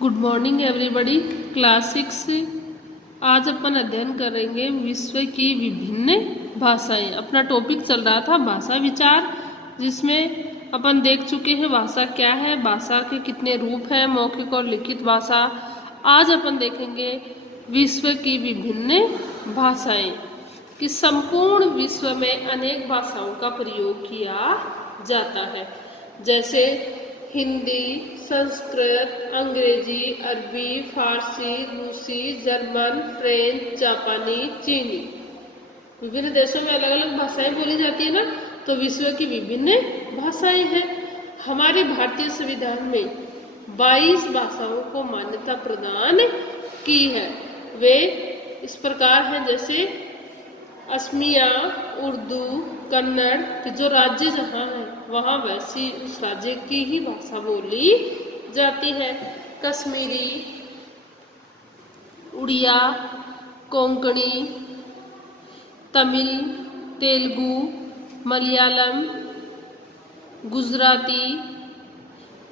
Good morning everybody. Class 6 आज अपन अध्ययन करेंगे विश्व की विभिन्न भाषाएं। अपना टॉपिक चल रहा था भाषा विचार, जिसमें अपन देख चुके हैं भाषा क्या है, भाषा के कितने रूप हैं, मौखिक और लिखित भाषा। आज अपन देखेंगे विश्व की विभिन्न भाषाएं कि संपूर्ण विश्व में अनेक भाषाओं का प्रयोग किया जाता है, जैसे हिंदी, संस्कृत, अंग्रेजी, अरबी, फारसी, रूसी, जर्मन, फ्रेंच, जापानी, चीनी। विभिन्न देशों में अलग अलग भाषाएं बोली जाती है ना, तो विश्व की विभिन्न भाषाएं हैं। हमारे भारतीय संविधान में 22 भाषाओं को मान्यता प्रदान की है। वे इस प्रकार हैं, जैसे असमिया, उर्दू, कन्नड़ कि जो राज्य जहाँ है वहाँ वैसी उस राज्य की ही भाषा बोली जाती है। कश्मीरी, उड़िया, कोंकणी, तमिल, तेलुगु, मलयालम, गुजराती,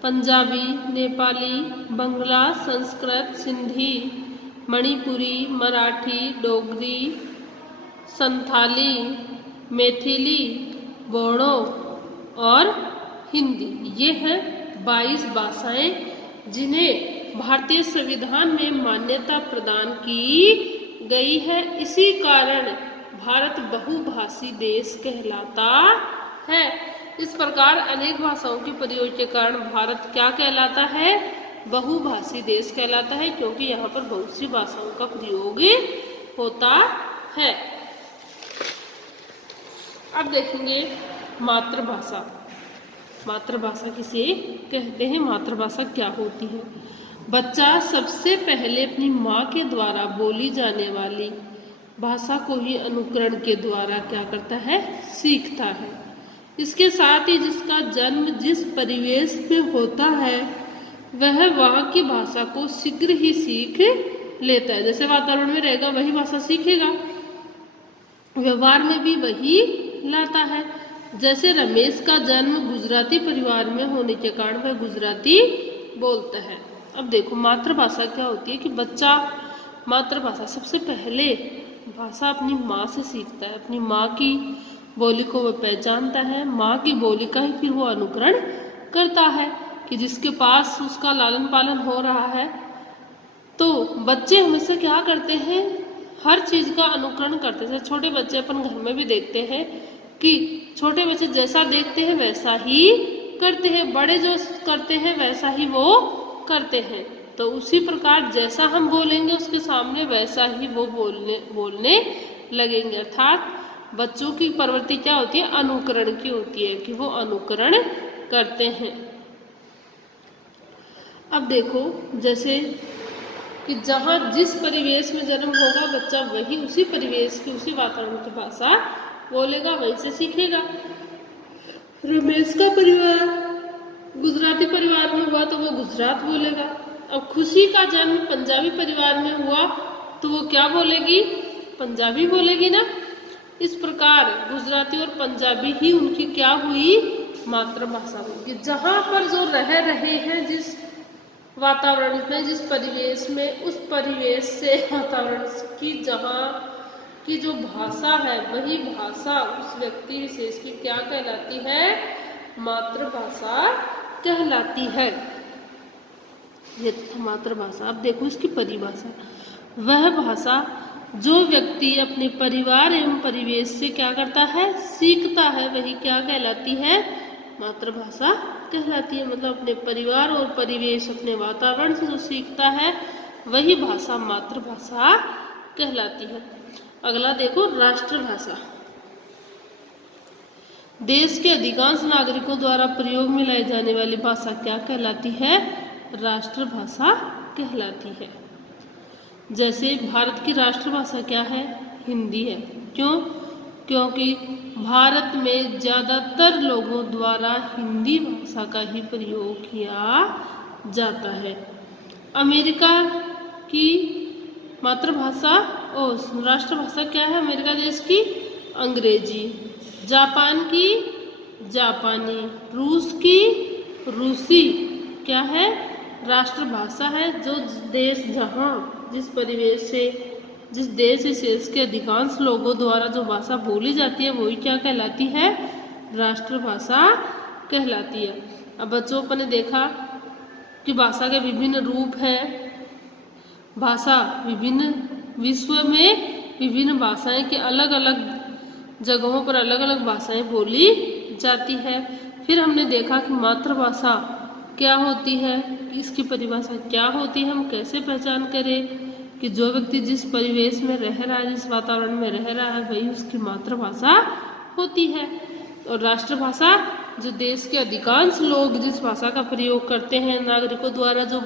पंजाबी, नेपाली, बंगला, संस्कृत, सिंधी, मणिपुरी, मराठी, डोगरी, संथाली, मैथिली, बोडो और हिंदी। ये हैं 22 भाषाएं जिन्हें भारतीय संविधान में मान्यता प्रदान की गई है। इसी कारण भारत बहुभाषी देश कहलाता है। इस प्रकार अनेक भाषाओं के प्रयोग के कारण भारत क्या कहलाता है? बहुभाषी देश कहलाता है, क्योंकि यहाँ पर बहुत सी भाषाओं का प्रयोग होता है। अब देखेंगे मातृभाषा। मातृभाषा किसे कहते हैं? मातृभाषा क्या होती है? बच्चा सबसे पहले अपनी माँ के द्वारा बोली जाने वाली भाषा को ही अनुकरण के द्वारा क्या करता है? सीखता है। इसके साथ ही जिसका जन्म जिस परिवेश में होता है वह वहाँ की भाषा को शीघ्र ही सीख लेता है। जैसे वातावरण में रहेगा वही भाषा सीखेगा, व्यवहार में भी वही लाता है। जैसे रमेश का जन्म गुजराती परिवार में होने के कारण वह गुजराती बोलता है। अब देखो मातृभाषा क्या होती है कि बच्चा मातृभाषा सबसे पहले भाषा अपनी माँ से सीखता है। अपनी माँ की बोली को वह पहचानता है, माँ की बोली का ही फिर वो अनुकरण करता है कि जिसके पास उसका लालन पालन हो रहा है। तो बच्चे हमेशा क्या करते हैं? हर चीज़ का अनुकरण करते हैं। छोटे बच्चे अपन घर में भी देखते हैं कि छोटे बच्चे जैसा देखते हैं वैसा ही करते हैं, बड़े जो करते हैं वैसा ही वो करते हैं। तो उसी प्रकार जैसा हम बोलेंगे उसके सामने वैसा ही वो बोलने लगेंगे। अर्थात बच्चों की प्रवृत्ति क्या होती है? अनुकरण की होती है कि वो अनुकरण करते हैं। अब देखो जैसे कि जहाँ जिस परिवेश में जन्म होगा बच्चा वही उसी परिवेश की उसी वातावरण की भाषा बोलेगा, वहीं से सीखेगा। रमेश का परिवार गुजराती परिवार में हुआ तो वो गुजरात बोलेगा। अब खुशी का जन्म पंजाबी परिवार में हुआ तो वो क्या बोलेगी? पंजाबी बोलेगी ना। इस प्रकार गुजराती और पंजाबी ही उनकी क्या हुई? मातृभाषा होगी। जहाँ पर जो रह रहे हैं जिस वातावरण में, जिस परिवेश में, उस परिवेश से वातावरण की जहाँ की जो भाषा है वही भाषा उस व्यक्ति विशेष की क्या कहलाती है? मातृभाषा कहलाती है। ये तो मातृभाषा। अब देखो इसकी परिभाषा। वह भाषा जो व्यक्ति अपने परिवार एवं परिवेश से क्या करता है? सीखता है, वही क्या कहलाती है? मातृभाषा कहलाती है। मतलब अपने परिवार और परिवेश, अपने वातावरण से जो सीखता है वही भाषा मातृभाषा कहलाती है। अगला देखो राष्ट्रभाषा। देश के अधिकांश नागरिकों द्वारा प्रयोग में लाई जाने वाली भाषा क्या कहलाती है? राष्ट्रभाषा कहलाती है। जैसे भारत की राष्ट्रभाषा क्या है? हिंदी है। क्यों? क्योंकि भारत में ज़्यादातर लोगों द्वारा हिंदी भाषा का ही प्रयोग किया जाता है। अमेरिका की मातृभाषा और राष्ट्रभाषा क्या है? अमेरिका देश की अंग्रेजी। जापान की जापानी। रूस की रूसी। क्या है? राष्ट्रभाषा है जो देश जहाँ जिस परिवेश से जिस देश विशेष के अधिकांश लोगों द्वारा जो भाषा बोली जाती है वही क्या कहलाती है, राष्ट्रभाषा कहलाती है। अब बच्चों अपन ने देखा कि भाषा के विभिन्न रूप हैं। भाषा विभिन्न विश्व में विभिन्न भाषाएं के अलग अलग जगहों पर अलग अलग भाषाएं बोली जाती है। फिर हमने देखा कि मातृभाषा क्या होती है, इसकी परिभाषा क्या होती है, हम कैसे पहचान करें कि जो व्यक्ति जिस परिवेश में रह रहा है, जिस वातावरण में रह रहा है, वही उसकी मातृभाषा होती है। और राष्ट्रभाषा जो देश के अधिकांश लोग जिस भाषा का प्रयोग करते हैं, नागरिकों द्वारा जो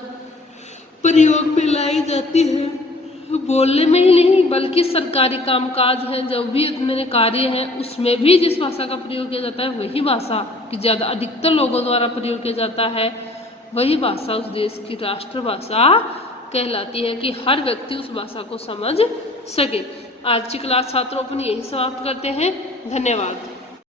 प्रयोग में लाई जाती है, बोलने में ही नहीं बल्कि सरकारी कामकाज है, जो भी मेरे कार्य हैं उसमें भी जिस भाषा का प्रयोग किया जाता है वही भाषा की ज़्यादा अधिकतर लोगों द्वारा प्रयोग किया जाता है, वही भाषा उस देश की राष्ट्रभाषा कहलाती है कि हर व्यक्ति उस भाषा को समझ सके। आज की क्लास छात्रों अपन यही समाप्त करते हैं। धन्यवाद।